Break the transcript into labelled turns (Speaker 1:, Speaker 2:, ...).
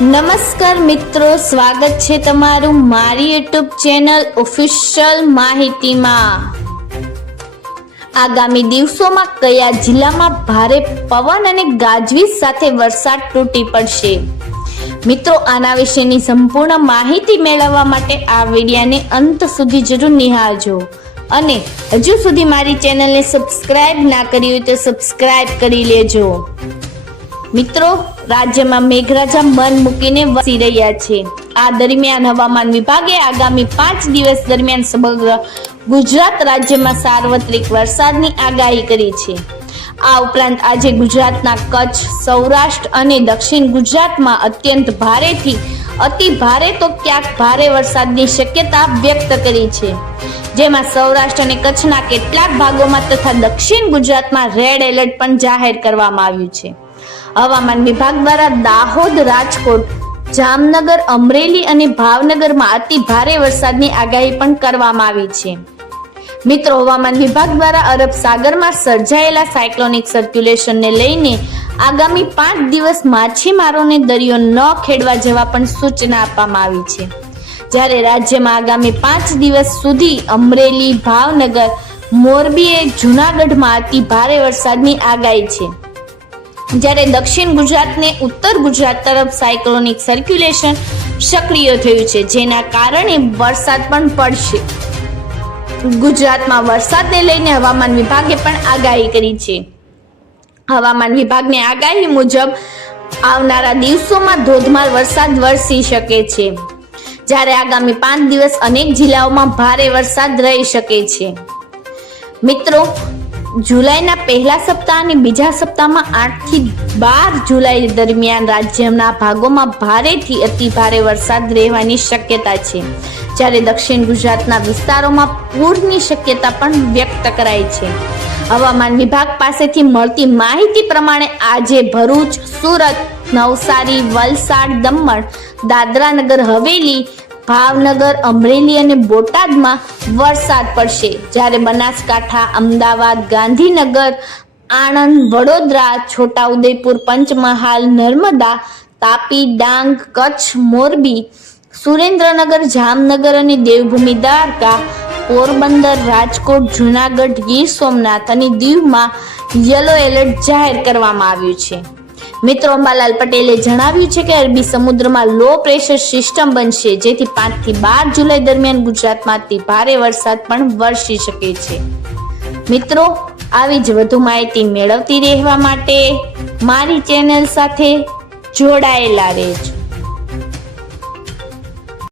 Speaker 1: નમસ્કાર મિત્રો, સ્વાગત છે તમારું મારી યુટ્યુબ ચેનલ ઓફિશિયલ માહિતીમાં. આગામી દિવસોમાં કયા જિલ્લામાં ભારે પવન અને ગાજવીજ સાથે વરસાદ તૂટી પડશે? મિત્રો, આના વિશેની સંપૂર્ણ માહિતી મેળવવા માટે આ વિડિયાને અંત સુધી જરૂર નિહાળજો. અને હજુ સુધી મારી ચેનલને સબસ્ક્રાઇબ ના કરી હોય તો સબસ્ક્રાઇબ કરી લેજો. મિત્રો, રાજ્યમાં મેઘરાજા મન મૂકીને વસી રહ્યા છે. આ દરમિયાન હવામાન વિભાગે આગામી પાંચ દિવસ દરમિયાન સમગ્ર ગુજરાત રાજ્યમાં સાર્વત્રિક વરસાદની આગાહી કરી છે. આ ઉપરાંત આજે ગુજરાતના કચ્છ, સૌરાષ્ટ્ર અને દક્ષિણ ગુજરાતમાં અત્યંત ભારેથી અતિ ભારે તો ક્યાંક ભારે વરસાદની શક્યતા વ્યક્ત કરી છે. જેમાં સૌરાષ્ટ્ર અને કચ્છના કેટલાક ભાગોમાં તથા દક્ષિણ ગુજરાતમાં રેડ એલર્ટ પણ જાહેર કરવામાં આવ્યું છે. હવામાન વિભાગ દ્વારા દાહોદ, રાજકોટ, જામનગર, અમરેલી અને ભાવનગરમાં અતિ ભારે વરસાદની આગાહી પણ કરવામાં આવી છે. મિત્રો, હવામાન વિભાગ દ્વારા અરબ સાગરમાં સર્જાયેલા સાયક્લોનિક સર્ક્યુલેશનને લઈને આગામી પાંચ દિવસ માછીમારોને દરિયો ન ખેડવા જેવા પણ સૂચના આપવામાં આવી છે. જ્યારે રાજ્યમાં આગામી પાંચ દિવસ સુધી અમરેલી, ભાવનગર, મોરબી જુનાગઢમાં અતિ ભારે વરસાદની આગાહી છે. જ્યારે દક્ષિણ ગુજરાતને ઉત્તર ગુજરાત તરફ સાયક્લોનિક સર્ક્યુલેશન સક્રિય થયું છે, જેના કારણે વરસાદ પણ પડશે. ગુજરાતમાં વરસાદને લઈને હવામાન વિભાગે પણ આગાહી કરી છે. હવામાન વિભાગની આગાહી મુજબ આવનારા દિવસોમાં ધોધમાર વરસાદ વરસી શકે છે. જ્યારે આગામી પાંચ દિવસ અનેક જિલ્લાઓમાં ભારે વરસાદ રહી શકે છે. મિત્રો જુલાઈના પહેલા સપ્તાહ અને બીજા સપ્તાહમાં આઠથી બાર જુલાઈ દરમિયાન રાજ્યના ભાગોમાં ભારેથી અતિ ભારે વરસાદ રહેવાની શક્યતા છે. જ્યારે દક્ષિણ ગુજરાતના વિસ્તારોમાં પૂરની શક્યતા પણ વ્યક્ત કરાઈ છે. હવામાન વિભાગ પાસેથી મળતી માહિતી પ્રમાણે આજે ભરૂચ, સુરત, નવસારી, વલસાડ, દમણ દાદરા નગર હવેલી ભાવનગર, અમરેલી અને બોટાદમાં વરસાદ પડશે. જ્યારે બનાસકાંઠા, અમદાવાદ, ગાંધીનગર, આણંદ, વડોદરા, છોટાઉદેપુર, પંચમહાલ, નર્મદા, તાપી, ડાંગ, કચ્છ, મોરબી, સુરેન્દ્રનગર, જામનગર અને દેવભૂમિ દ્વારકા, પોરબંદર, રાજકોટ, જુનાગઢ, ગીર સોમનાથ અને દીવમાં યલો એલર્ટ જાહેર કરવામાં આવ્યું છે. મિત્રો અંબાલાલ પટેલે જણાવ્યું છે કે અરબી સમુદ્રમાં લો પ્રેશર સિસ્ટમ બનશે, જેથી પાંચથી બાર જુલાઈ દરમિયાન ગુજરાતમાં અતિ ભારે વરસાદ પણ વરસી શકે છે. મિત્રો, આવી જ વધુ માહિતી મેળવતી રહેવા માટે મારી ચેનલ સાથે જોડાયેલા રહેજો.